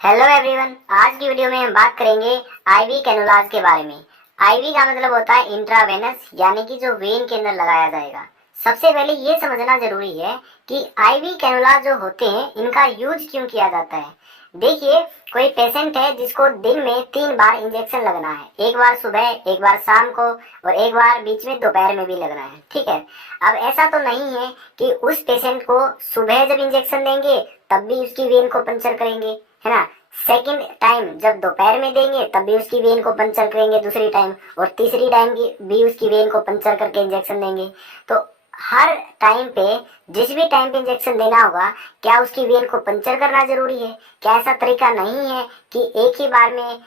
Hello everyone, आज की video में हम बात करेंगे आईवी कैनुलाज के बारे में। आईवी का मतलब होता है इंट्रावेनस, यानी कि जो वेन के अंदर लगाया जाएगा। सबसे पहले ये समझना जरूरी है कि आईवी कैनुला जो होते हैं इनका यूज क्यों किया जाता है। देखिए, कोई पेशेंट है जिसको दिन में 3 बार इंजेक्शन लगना है, एक बार सुबह, एक बार शाम को और एक बार बीच में दोपहर में भी लगना है। ठीक है, अब ऐसा तो नहीं है कि उस पेशेंट को सुबह जब इंजेक्शन देंगे तब भी उसकी वेन को पंचर करेंगे, है ना। सेकंड टाइम जब दोपहर में देंगे तब भी उसकी वेन को पंचर करेंगे दूसरी टाइम, और तीसरी टाइम की भी उसकी वेन को पंचर करके इंजेक्शन देंगे। तो हर टाइम पे, जिस भी टाइम पे इंजेक्शन देना होगा, क्या उसकी वेन को पंचर करना जरूरी है? क्या ऐसा तरीका नहीं है कि एक ही बार में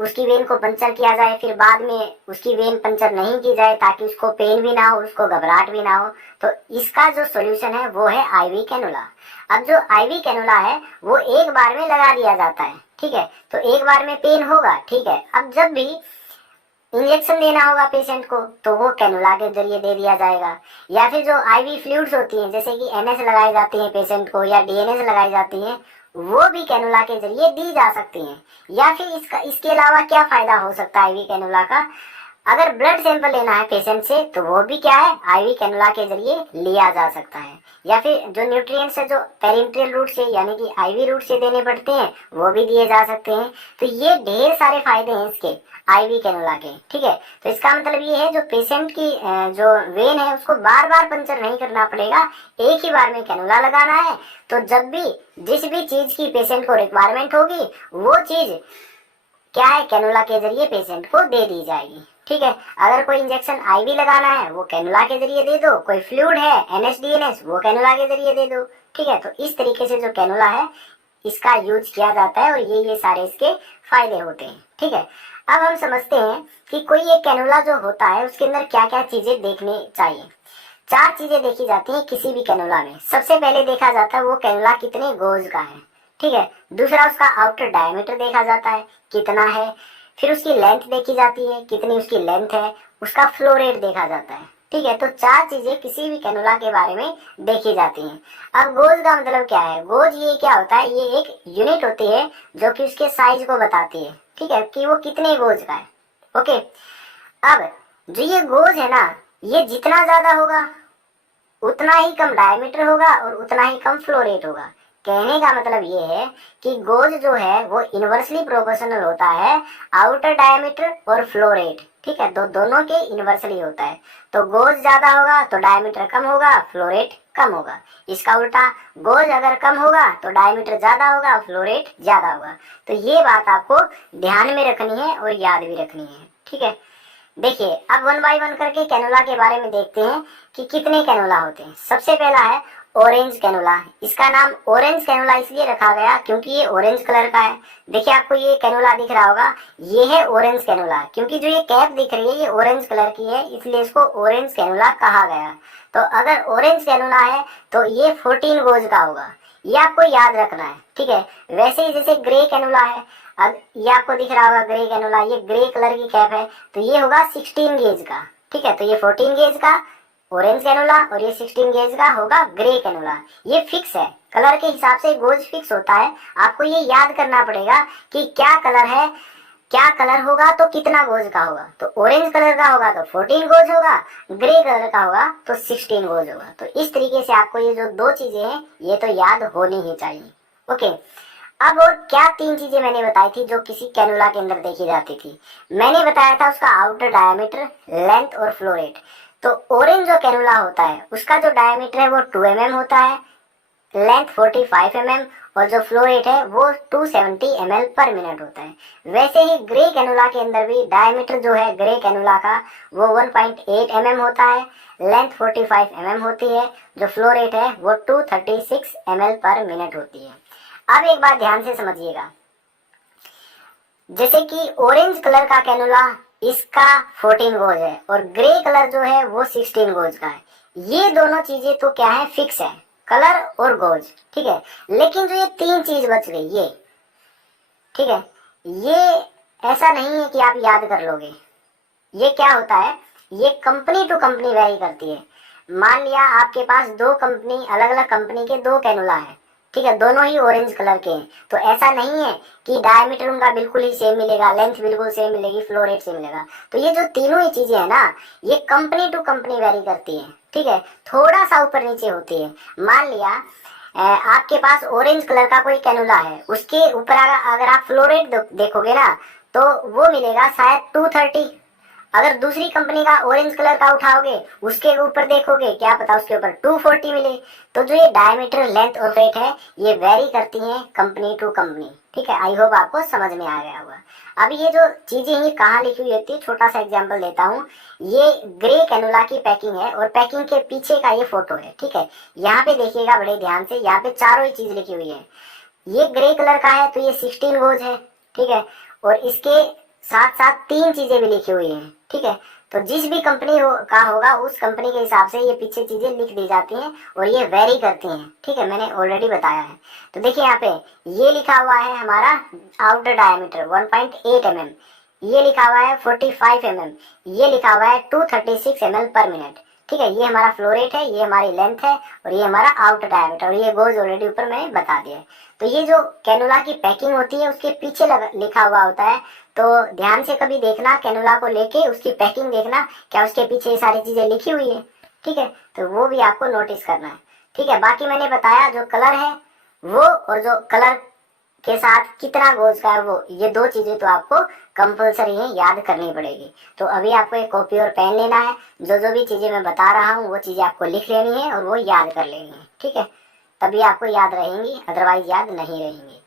उसकी वेन को पंचर किया जाए, फिर बाद में उसकी वेन पंचर नहीं की जाए, ताकि उसको पेन भी ना हो, उसको घबराहट भी ना हो। तो इसका जो सॉल्यूशन है वो है आईवी कैनुला। अब जो आईवी कैनुला है वो एक बार में लगा दिया जाता है। ठीक है, तो एक बार में पेन होगा। ठीक है, अब जब भी इंजेक्शन देना होगा पेशेंट को तो वो कैनुला के जरिए दे दिया जाएगा, या फिर जो आईवी फ्लूइड्स होती हैं, जैसे कि एनएस लगाई जाती है पेशेंट को या डीएनएस लगाई जाती है, वो भी कैनुला के जरिए दी जा सकती हैं। या फिर इसके अलावा क्या फायदा हो सकता है आईवी कैनुला का? अगर ब्लड सैंपल लेना है पेशेंट से तो वो भी क्या है, आईवी कैनुला के जरिए लिया जा सकता है। या फिर जो न्यूट्रिएंट्स है जो पेरिन्ट्रल रूट से यानी कि आईवी रूट से देने पड़ते हैं वो भी दिए जा सकते हैं। तो ये ढेर सारे फायदे हैं इसके आईवी कैनुला के। ठीक है, तो इसका मतलब ये है जो पेशेंट की जो वेन है उसको बार बार पंचर नहीं करना पड़ेगा, एक ही बार में कैनुला लगाना है। तो जब भी जिस भी चीज की पेशेंट को रिक्वायरमेंट होगी वो चीज क्या है, कैनुला के जरिए पेशेंट को दे दी जाएगी। ठीक है, अगर कोई इंजेक्शन आईवी लगाना है वो कैनुला के जरिए दे दो, कोई फ्लूइड है एनएसडीएनएस वो कैनुला के जरिए दे दो। ठीक है, तो इस तरीके से जो कैनुला है इसका यूज किया जाता है और ये सारे इसके फायदे होते हैं। ठीक है, अब हम समझते हैं कि कोई एक कैनुला जो होता है उसके अंदर क्या क्या चीजें देखनी चाहिए। 4 चीजें देखी जाती हैं किसी भी कैनुला में। सबसे पहले देखा जाता है वो कैनुला कितने गोज का है। ठीक है, दूसरा उसका आउटर डायमीटर देखा जाता है कितना है, फिर उसकी लेंथ देखी जाती है कितनी उसकी लेंथ है, उसका फ्लो रेट देखा जाता है। ठीक है, तो 4 चीजें किसी भी कैनुला के बारे में देखी जाती हैं। अब गोज का मतलब क्या है? गोज ये क्या होता है, ये एक यूनिट होती है जो कि उसके साइज को बताती है। ठीक है, कि वो कितने गोज का है। ओके, अब जो ये गोज है ना, ये जितना ज्यादा होगा उतना ही कम डायमीटर होगा और उतना ही कम फ्लो रेट होगा। कहने का मतलब ये है कि गोज जो है वो इनवर्सली प्रोपोर्शनल होता है आउटर डायमीटर और फ्लो रेट। ठीक है, तो दोनों के इनवर्सली होता है। तो गोज ज्यादा होगा तो डायमीटर कम होगा, फ्लो रेट कम होगा। इसका उल्टा, गोज अगर कम होगा तो डायमीटर ज्यादा होगा, फ्लो रेट ज्यादा होगा। तो ये बात आपको ध्यान में रखनी है और याद भी रखनी है। ठीक है, देखिए अब 1 बाय 1 करके कैनुला के बारे में देखते हैं कि कितने कैनुला होते हैं। सबसे पहला है ऑरेंज कैनुला। इसका नाम ऑरेंज कैनुला इसलिए रखा गया क्योंकि ये ऑरेंज कलर का है। देखिए आपको ये कैनुला दिख रहा होगा, ये है ऑरेंज कैनुला, क्योंकि जो ये कैप दिख रही है ये ऑरेंज कलर की है, इसलिए इसको ऑरेंज कैनुला कहा गया। तो अगर ऑरेंज कैनुला है तो ये 14 गोज का होगा, ये आपको याद रखना है। ठीक है, वैसे ही जैसे ग्रे कैनुला है, अब ये आपको दिख रहा होगा ग्रे कैनुला, ये ग्रे कलर की कैप है, तो ये होगा 16 गेज का। ठीक है, तो ये 14 गेज का ऑरेंज कैनुला और ये 16 गेज का होगा ग्रे कैनुला। ये फिक्स है, कलर के हिसाब से गोज फिक्स होता है। आपको ये याद करना पड़ेगा कि क्या कलर है, क्या कलर होगा तो कितना गोज का होगा। तो ऑरेंज कलर का होगा तो 14 गोज होगा, ग्रे कलर का होगा तो 16 गोज होगा। तो इस तरीके से आपको ये जो 2 चीजें हैं ये तो याद होनी ही चाहिए। ओके, अब और क्या 3 चीजें मैंने बताई थी जो किसी कैनुला के अंदर देखी जाती थी। मैंने बताया था उसका आउटर डायमीटर, लेंथ और फ्लो रेट। तो ऑरेंज जो कैनुला होता है उसका जो डायमीटर है वो 2 mm होता है, लेंथ 45 mm और जो फ्लो रेट है वो 270 ml पर मिनट होता है। वैसे ही ग्रे कैनुला के अंदर भी डायमीटर जो है ग्रे कैनुला का वो 1.8 mm होता है, लेंथ 45 mm होती है, जो फ्लो रेट है वो 236 ml पर मिनट होती है। अब एक बात ध्यान से समझिएगा, जैसे कि ऑरेंज कलर का कैनुला इसका 14 गोज है और ग्रे कलर जो है वो 16 गोज का है। ये दोनों चीजें तो क्या है, फिक्स है, कलर और गोज। ठीक है, लेकिन जो ये 3 चीज बच गई ये, ठीक है, ये ऐसा नहीं है कि आप याद कर लोगे। ये क्या होता है, ये कंपनी टू कंपनी वेरी करती है। मान लिया आपके पास 2 कंपनी, अलग अलग कंपनी के 2 कैनुला है, ठीक है, दोनों ही ऑरेंज कलर के हैं। तो ऐसा नहीं है कि डायमीटर उनका बिल्कुल ही सेम मिलेगा, लेंथ बिल्कुल सेम मिलेगी, फ्लो रेट सेम मिलेगा। तो ये जो तीनों ही चीजें है ना, ये कंपनी टू कंपनी वेरी करती है। ठीक है, थोड़ा सा ऊपर नीचे होती है। मान लिया आपके पास ऑरेंज कलर का कोई कैनुला है, उसके ऊपर अगर आप फ्लो रेट देखोगे ना, तो वो मिलेगा शायद 230। अगर दूसरी कंपनी का ऑरेंज कलर का उठाओगे, उसके ऊपर देखोगे, क्या पता उसके ऊपर 240 मिले। तो जो ये डायमीटर, लेंथ और वेट है, ये वेरी करती हैं कंपनी टू कंपनी। ठीक है, आई होप आपको समझ में आ गया होगा। अब ये जो चीजें ये कहाँ लिखी हुई होती है, छोटा सा एग्जांपल देता हूँ। ये ग्रे कैनुला की पैकिंग है और पैकिंग के पीछे का ये फोटो है। ठीक है, यहाँ पे देखिएगा बड़े ध्यान से, यहाँ पे चारों ही चीज लिखी हुई है। ये ग्रे कलर का है तो ये 16 गोज है। ठीक है, और इसके साथ साथ 3 चीजें भी लिखी हुई हैं। ठीक है, तो जिस भी कंपनी का होगा उस कंपनी के हिसाब से ये पीछे चीजें लिख दी जाती हैं और ये वेरी करती हैं। ठीक है, मैंने ऑलरेडी बताया है। तो देखिए यहाँ पे ये लिखा हुआ है हमारा आउटर डायमीटर 1.8 mm, ये लिखा हुआ है 45 mm, ये लिखा हुआ है 236 ml पर मिनट। ठीक है, ये हमारा फ्लो रेट है, ये हमारी लेंथ है और ये हमारा आउटर डायमीटर, और ये गोज ऑलरेडी ऊपर मैंने बता दिया है। तो ये जो कैनुला की पैकिंग होती है उसके पीछे लिखा हुआ होता है। तो ध्यान से कभी देखना, कैनुला को लेके उसकी पैकिंग देखना, क्या उसके पीछे ये सारी चीजें लिखी हुई है। ठीक है, तो वो भी आपको नोटिस करना है। ठीक है, बाकी मैंने बताया जो कलर है वो, और जो कलर के साथ कितना गोज का है वो, ये 2 चीजें तो आपको कंपलसरी है, याद करनी पड़ेगी। तो अभी आपको एक कॉपी और पेन लेना है, जो जो भी चीजें मैं बता रहा हूँ वो चीजें आपको लिख लेनी है और वो याद कर लेनी है। ठीक है, तभी आपको याद रहेंगी, अदरवाइज याद नहीं रहेंगी।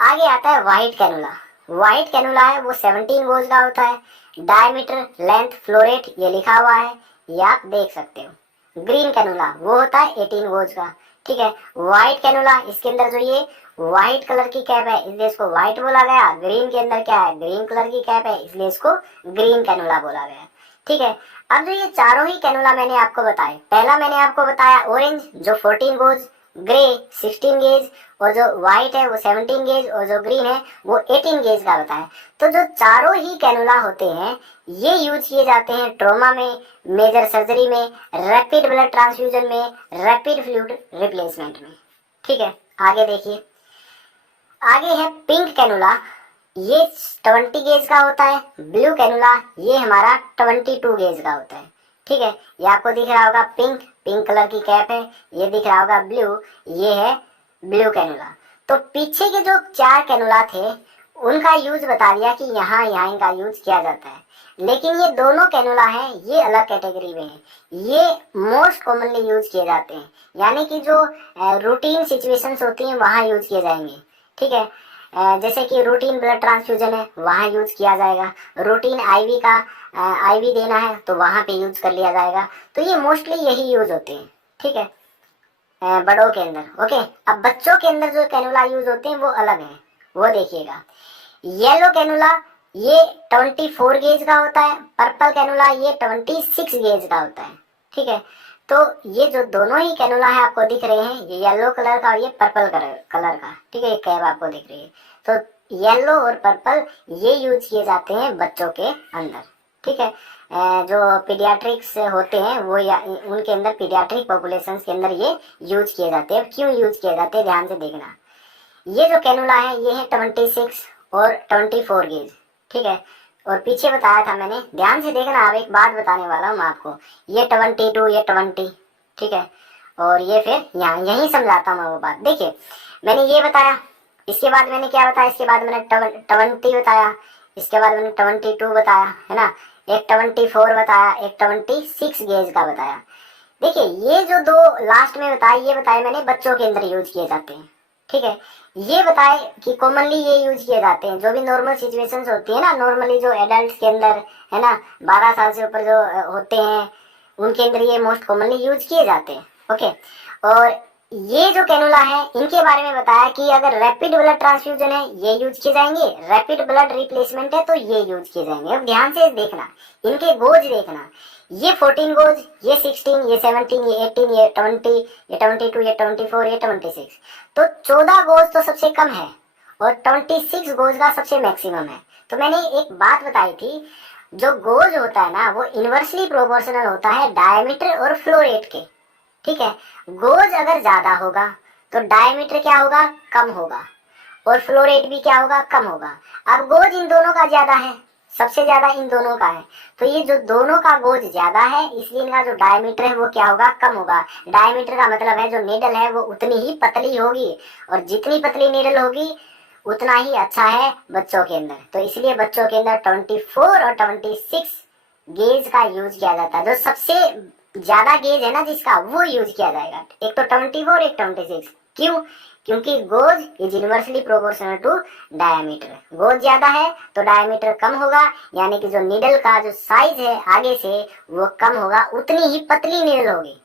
आगे आता है व्हाइट कैनुला। व्हाइट कैनुला है वो 17 गोज का होता है। डायमीटर, लेंथ, फ्लो रेट ये लिखा हुआ है, ये आप देख सकते हो। ग्रीन कैनुला वो होता है 18 गोज का। ठीक है, व्हाइट कैनुला, इसके अंदर जो ये व्हाइट कलर की कैप है इसलिए इसको व्हाइट बोला गया। ग्रीन के अंदर क्या है, ग्रीन कलर की कैप है इसलिए इसको ग्रीन कैनुला बोला गया। ठीक है, अब जो ये चारों ही कैनुला मैंने आपको बताए, पहला मैंने आपको बताया ऑरेंज जो 14 गोज, ग्रे 16 गेज, और जो व्हाइट है वो 17 गेज, और जो ग्रीन है वो 18 गेज का बताया। तो जो चारों ही कैनुला होते हैं ये यूज किए जाते हैं ट्रोमा में, मेजर सर्जरी में, रैपिड ब्लड ट्रांसफ्यूजन में, रैपिड फ्लूइड रिप्लेसमेंट में। ठीक है, आगे देखिए, आगे है पिंक कैनुला, ये 20 गेज का होता है। ब्लू कैनुला ये हमारा 22 गेज का होता है। ठीक है, ये आपको दिख रहा होगा पिंक, पिंक कलर की कैप है, ये दिख रहा होगा ब्लू, ये है ब्लू कैनुला। तो पीछे के जो 4 कैनुला थे उनका यूज बता दिया कि यहाँ यहाँ इनका यूज किया जाता है, लेकिन ये दोनों कैनुला हैं ये अलग कैटेगरी में हैं, ये मोस्ट कॉमनली यूज किए जाते हैं, यानी कि जो रूटीन सिचुएशंस होती हैं वहाँ यूज किए जाएंगे। ठीक है, जैसे कि रूटीन ब्लड ट्रांसफ्यूजन है वहाँ यूज किया जाएगा, रूटीन आईवी का आईवी देना है तो वहाँ पे यूज कर लिया जाएगा। तो ये मोस्टली यही यूज होते हैं। ठीक है, बड़ों के अंदर। ओके, अब बच्चों के अंदर जो कैनुला यूज होते हैं वो अलग है, वो देखिएगा। येलो कैनुला ये 24 गेज का होता है, पर्पल कैनुला ये 26 गेज का होता है। ठीक है, तो ये जो दोनों ही कैनुला है आपको दिख रहे हैं, ये येलो कलर का और ये पर्पल कलर का। ठीक है, ये कैप आपको दिख रही है। तो येलो और पर्पल ये यूज किए जाते हैं बच्चों के अंदर। ठीक है, जो पीडियाट्रिक्स होते हैं वो उनके अंदर, पीडियाट्रिक पॉपुलेशन के अंदर ये यूज किए जाते हैं। क्यों यूज किए जाते हैं ध्यान से देखना। ये जो कैनुला है ये है 26 और 24 गेज। ठीक है, और पीछे बताया था मैंने, ध्यान से देखना। अब एक बात बताने वाला हूँ आपको, ये 22, ये 20। ठीक है, और ये फिर यहाँ यही समझाता हूँ मैं वो बात। देखिए मैंने ये बताया, इसके बाद मैंने क्या बताया, इसके बाद मैंने 20 बताया, इसके बाद मैंने 22 बताया, है ना, एक 24 बताया, एक 26 गेज का बताया। देखिए ये जो 2 लास्ट में बताए, ये बताए मैंने बच्चों के अंदर यूज किए जाते हैं। ठीक है, ये बताए कि कॉमनली ये यूज किए जाते हैं, जो भी नॉर्मल सिचुएशंस होती है ना, नॉर्मली जो एडल्ट के अंदर, है ना, 12 साल से ऊपर जो होते हैं उनके अंदर ये मोस्ट कॉमनली यूज किए जाते हैं। ओके, और ये जो कैनुला है इनके बारे में बताया कि अगर रैपिड ब्लड ट्रांसफ्यूजन है ये यूज किए जाएंगे, रैपिड ब्लड रिप्लेसमेंट है तो ये यूज किए जाएंगे। अब ध्यान से देखना, इनके गोज देखना, ये 14 गोज, ये 16, ये 17, ये 18, ये 20, ये 22, ये 24, ये 26। तो 14 गोज तो सबसे कम है और 26 गोज का सबसे मैक्सिमम है। तो मैंने एक बात बताई थी, जो गोज होता है ना वो इनवर्सली प्रोपोर्शनल होता है डायमीटर और फ्लो रेट के। ठीक है, गोज अगर ज्यादा होगा तो डायमीटर क्या होगा, कम होगा, और फ्लो रेट भी क्या होगा, कम होगा। अब गोज इन दोनों का ज्यादा है, सबसे ज्यादा इन दोनों का है, तो ये जो दोनों का गोज ज्यादा है इसलिए इनका जो डायमीटर है वो क्या होगा, कम होगा। डायमीटर का मतलब है जो नीडल है वो उतनी ही पतली होगी, और जितनी पतली नीडल होगी उतना ही अच्छा है बच्चों के अंदर। तो इसलिए बच्चों के अंदर 24 और 26 गेज का यूज किया जाता है। जो सबसे ज्यादा गेज है ना जिसका, वो यूज किया जाएगा। एक तो 24, एक 26। क्यों? क्योंकि gauge is inversely proportional to diameter. Gauge ज्यादा है तो डायमीटर कम होगा, यानी कि जो नीडल का जो साइज है आगे से वो कम होगा, उतनी ही पतली नीडल होगी।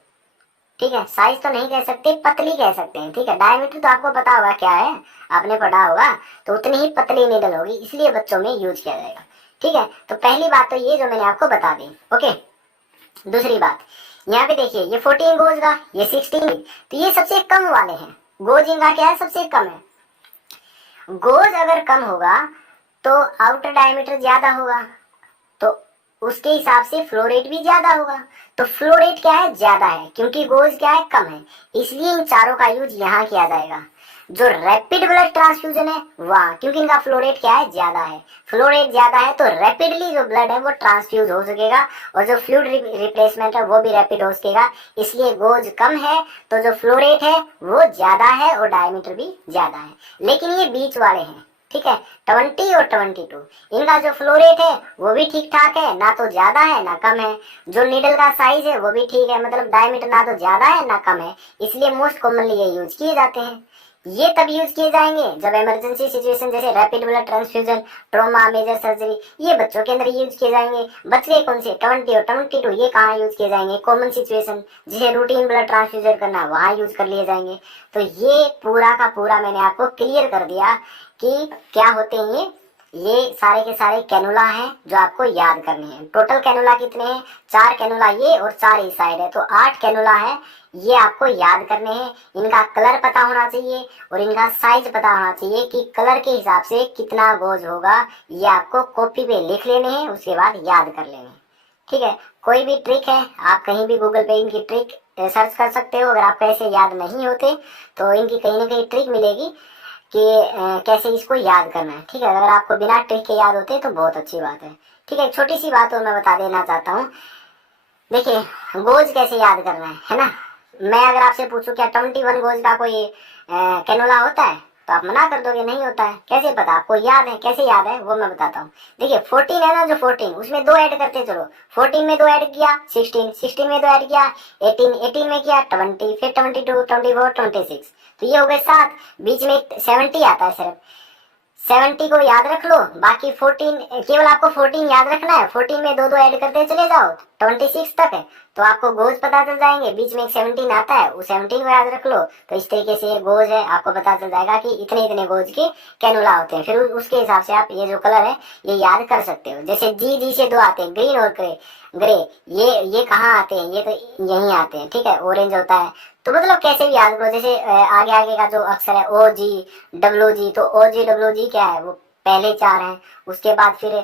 ठीक है, साइज तो नहीं कह सकते, पतली कह सकते हैं। ठीक है, डायमीटर तो आपको पता होगा क्या है, आपने पढ़ा होगा। तो उतनी ही पतली नीडल होगी, इसलिए बच्चों में यूज किया जाएगा। ठीक है, तो पहली बात तो ये जो मैंने आपको बता दी। ओके, दूसरी बात यहाँ पे देखिए, ये 14 गोज का, ये 16, तो ये सबसे कम वाले हैं। गोज इनका क्या है, सबसे कम है। गोज अगर कम होगा तो आउटर डायमीटर ज्यादा होगा, तो उसके हिसाब से फ्लो रेट भी ज्यादा होगा। तो फ्लो रेट क्या है, ज्यादा है, क्योंकि गोज क्या है, कम है, इसलिए इन चारों का यूज यहाँ किया जाएगा। जो रैपिड ब्लड ट्रांसफ्यूजन है वहाँ, क्योंकि इनका फ्लो रेट क्या है, ज्यादा है। फ्लो रेट ज्यादा है तो रैपिडली जो ब्लड है वो ट्रांसफ्यूज हो सकेगा, और जो फ्लूइड रिप्लेसमेंट है वो भी रैपिड हो सकेगा। इसलिए गोज कम है तो जो फ्लो रेट है वो ज्यादा है, और डायमीटर भी ज्यादा है। लेकिन ये बीच वाले हैं, ठीक है, 20 और 22, इनका जो फ्लो रेट है वो भी ठीक ठाक है, ना तो ज्यादा है ना कम है। जो नीडल का साइज है वो भी ठीक है, मतलब डायमीटर ना तो ज्यादा है ना कम है, इसलिए मोस्ट कॉमनली ये यूज किए जाते हैं। ये तब यूज किए जाएंगे जब इमरजेंसी सिचुएशन, जैसे rapid blood transfusion, trauma, major surgery, ये बच्चों के अंदर यूज किए जाएंगे। बच्चे कौन से, 20 और 22, ये कहाँ यूज किए जाएंगे, कॉमन सिचुएशन जिसे रूटीन ब्लड ट्रांसफ्यूजन करना है वहाँ यूज कर लिए जाएंगे। तो ये पूरा का पूरा मैंने आपको क्लियर कर दिया कि क्या होते हैं ये सारे के सारे कैनुला हैं जो आपको याद करने हैं। टोटल कैनुला कितने हैं, 4 कैनुला ये और 4 इस साइड है, तो 8 कैनुला है, ये आपको याद करने हैं। इनका कलर पता होना चाहिए और इनका साइज पता होना चाहिए कि कलर के हिसाब से कितना गोज होगा, ये आपको कॉपी पे लिख लेने हैं, उसके बाद याद कर लेने हैं। ठीक है, कोई भी ट्रिक है, आप कहीं भी गूगल पे इनकी ट्रिक सर्च कर सकते हो। अगर आपको ऐसे याद नहीं होते तो इनकी कहीं ना कहीं ट्रिक मिलेगी कि कैसे इसको याद करना है। ठीक है, अगर आपको बिना ट्रिक के याद होते तो बहुत अच्छी बात है। ठीक है, एक छोटी सी बात और मैं बता देना चाहता हूँ। देखिए, गोज कैसे याद करना है ना। मैं अगर आपसे पूछूं क्या 21 गोज का कोई कैनोला होता है, तो आप मना कर दोगे नहीं होता है। कैसे पता, आपको याद है, कैसे याद है वो मैं बताता हूँ। देखिए 14 है ना, जो 14 उसमें 2 ऐड करते चलो। 14 में 2 ऐड किया 16, 16 में 2 ऐड किया 18, 18 में किया 20, फिर 22, 24, 26, तो ये हो गए 7। बीच में 70 आता है सिर्फ, 70 को याद रख लो। बाकी 14, केवल आपको 14 याद रखना है। 14 में 2 2 ऐड करते चले जाओ 26 तक है, तो आपको गोज पता चल जाएंगे। बीच में एक 17 आता है, उस 17 को याद रख लो। तो इस तरीके से ये गोज है, आपको पता चल जाएगा कि इतने इतने गोज के कैनुला होते हैं। फिर उसके हिसाब से आप ये जो कलर है ये याद कर सकते हो। जैसे जी से 2 आते हैं, ग्रीन और ग्रे, ये कहाँ आते हैं, ये तो यहीं आते हैं। ठीक है, ऑरेंज होता है। तो मतलब कैसे भी याद करो, जैसे आगे आगे का जो अक्षर है ओ जी डब्ल्यू जी, तो ओ जी डब्ल्यू जी क्या है, वो पहले 4 हैं, उसके बाद फिर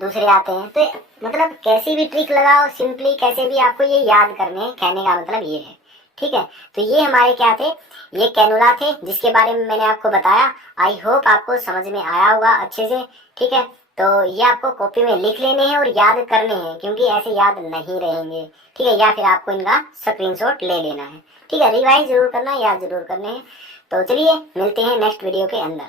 दूसरे आते हैं। तो मतलब कैसी भी ट्रिक लगाओ, सिंपली कैसे भी आपको ये याद करने हैं, कहने का मतलब ये है। ठीक है, तो ये हमारे क्या थे, ये कैनुला थे जिसके बारे में मैंने आपको बताया। आई होप आपको समझ में आया होगा अच्छे से। ठीक है, तो ये आपको कॉपी में लिख लेने हैं और याद करने हैं, क्योंकि ऐसे याद नहीं रहेंगे। ठीक है, या फिर आपको इनका स्क्रीनशॉट ले लेना है। ठीक है, रिवाइज जरूर करना है, याद जरूर करने हैं। तो चलिए मिलते हैं नेक्स्ट वीडियो के अंदर।